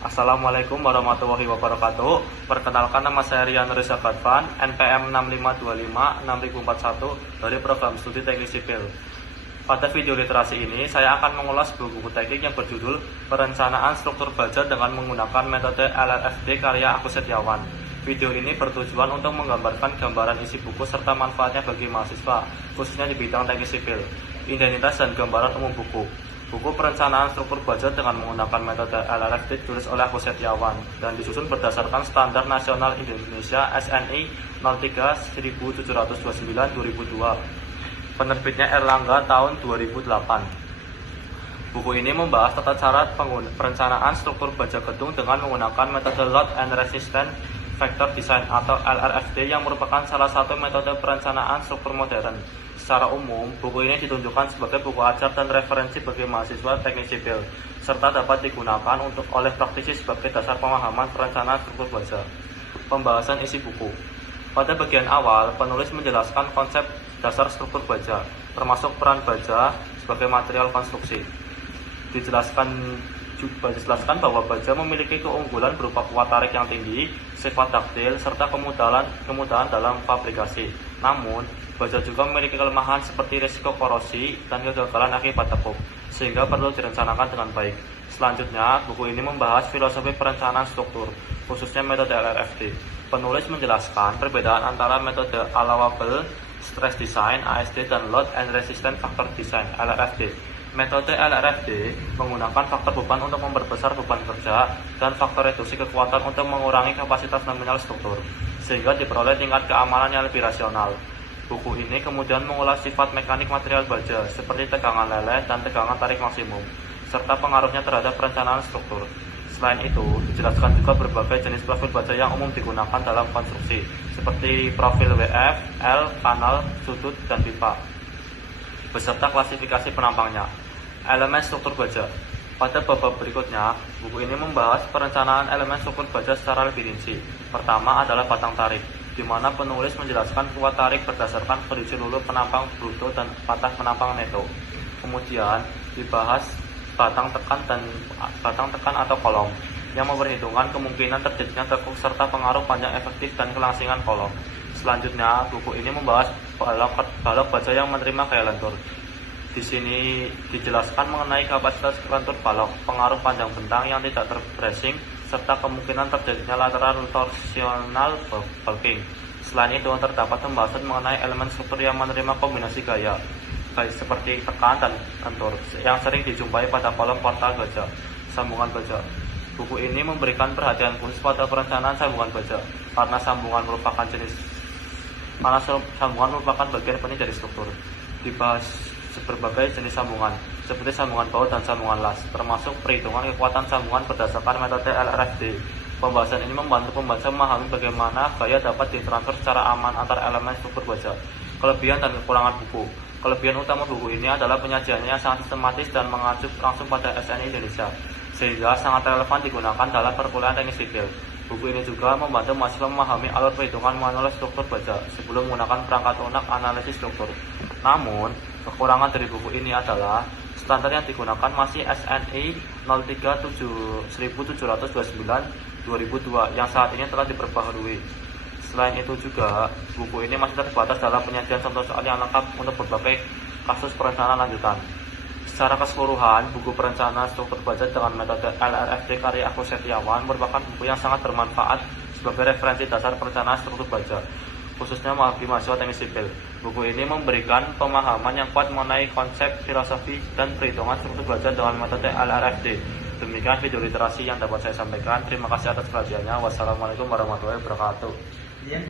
Assalamualaikum warahmatullahi wabarakatuh. Perkenalkan, nama saya Rian Reza Badvan, NPM 65256041 dari Program Studi Teknik Sipil. Pada video literasi ini, saya akan mengulas buku teknik yang berjudul Perencanaan Struktur Baja dengan menggunakan metode LRFD karya Agus Setiawan. Video ini bertujuan untuk menggambarkan gambaran isi buku serta manfaatnya bagi mahasiswa, khususnya di bidang teknik sipil, identitas dan gambaran umum buku. Buku Perencanaan Struktur Baja dengan menggunakan metode LRFD ditulis oleh Agus Setiawan dan disusun berdasarkan Standar Nasional Indonesia SNI 03 1729/2002. Penerbitnya Erlangga tahun 2008. Buku ini membahas tata cara perencanaan struktur baja gedung dengan menggunakan metode Load and Resistance Factor Design atau LRFD yang merupakan salah satu metode perencanaan struktur modern. Secara umum, buku ini ditunjukkan sebagai buku ajar dan referensi bagi mahasiswa teknik sipil, serta dapat digunakan oleh praktisi sebagai dasar pemahaman perencanaan struktur baja. Pembahasan isi buku. Pada bagian awal, penulis menjelaskan konsep dasar struktur baja, termasuk peran baja sebagai material konstruksi. Dijelaskan bahwa baja memiliki keunggulan berupa kuat tarik yang tinggi, sifat taktil, serta kemudahan dalam fabrikasi. Namun, baja juga memiliki kelemahan seperti risiko korosi dan kegagalan akibat tepuk, sehingga perlu direncanakan dengan baik. Selanjutnya, buku ini membahas filosofi perencanaan struktur, khususnya metode LRFD. Penulis menjelaskan perbedaan antara metode Allowable Stress Design (ASD) dan Load and Resistance Factor Design (LRFD). Metode LRFD menggunakan faktor beban untuk memperbesar beban kerja dan faktor reduksi kekuatan untuk mengurangi kapasitas nominal struktur, sehingga diperoleh tingkat keamanan yang lebih rasional. Buku ini kemudian mengulas sifat mekanik material baja seperti tegangan leleh dan tegangan tarik maksimum, serta pengaruhnya terhadap perencanaan struktur. Selain itu, dijelaskan juga berbagai jenis profil baja yang umum digunakan dalam konstruksi, seperti profil WF, L, kanal, sudut, dan pipa, beserta klasifikasi penampangnya. Elemen struktur baja. Pada bab berikutnya, buku ini membahas perencanaan elemen struktur baja secara lebih rinci. Pertama adalah batang tarik, di mana penulis menjelaskan kuat tarik berdasarkan kondisi luluh penampang bruto dan patah penampang neto. Kemudian dibahas batang tekan atau kolom, yang memperhitungkan kemungkinan terjadinya tekuk serta pengaruh panjang efektif dan kelangsingan kolom. Selanjutnya, buku ini membahas balok baja yang menerima gaya lentur. Di sini dijelaskan mengenai kapasitas lentur balok, pengaruh panjang bentang yang tidak terbracing, serta kemungkinan terjadinya lateral torsional bulking. Selain itu, terdapat pembahasan mengenai elemen struktur yang menerima kombinasi gaya, baik seperti tekan dan lentur, yang sering dijumpai pada kolom portal baja, sambungan baja. Buku ini memberikan perhatian khusus pada perencanaan sambungan baja, karena sambungan merupakan bagian penting dari struktur. Dibahas berbagai jenis sambungan, seperti sambungan baut dan sambungan las, termasuk perhitungan kekuatan sambungan berdasarkan metode LRFD. Pembahasan ini membantu pembaca memahami bagaimana gaya dapat ditransfer secara aman antar elemen struktur baja. Kelebihan dan kekurangan buku. Kelebihan utama buku ini adalah penyajiannya yang sangat sistematis dan mengacu langsung pada SNI Indonesia, sehingga sangat relevan digunakan dalam perkuliahan teknik sipil. Buku ini juga membantu mahasiswa memahami alur perhitungan manual struktur baja sebelum menggunakan perangkat lunak analisis struktur. Namun, kekurangan dari buku ini adalah standar yang digunakan masih SNI 03 1729/2002 yang saat ini telah diperbaharui. Selain itu juga, buku ini masih terbatas dalam penyajian contoh soal yang lengkap untuk berbagai kasus perencanaan lanjutan. Secara keseluruhan, buku Perencanaan Struktur Baja dengan metode LRFD karya Agus Setiawan merupakan buku yang sangat bermanfaat sebagai referensi dasar perencanaan struktur baja, khususnya bagi mahasiswa teknik sipil. Buku ini memberikan pemahaman yang kuat mengenai konsep, filosofi, dan perhitungan struktur baja dengan metode LRFD. Demikian video literasi yang dapat saya sampaikan. Terima kasih atas perhatiannya. Wassalamualaikum warahmatullahi wabarakatuh.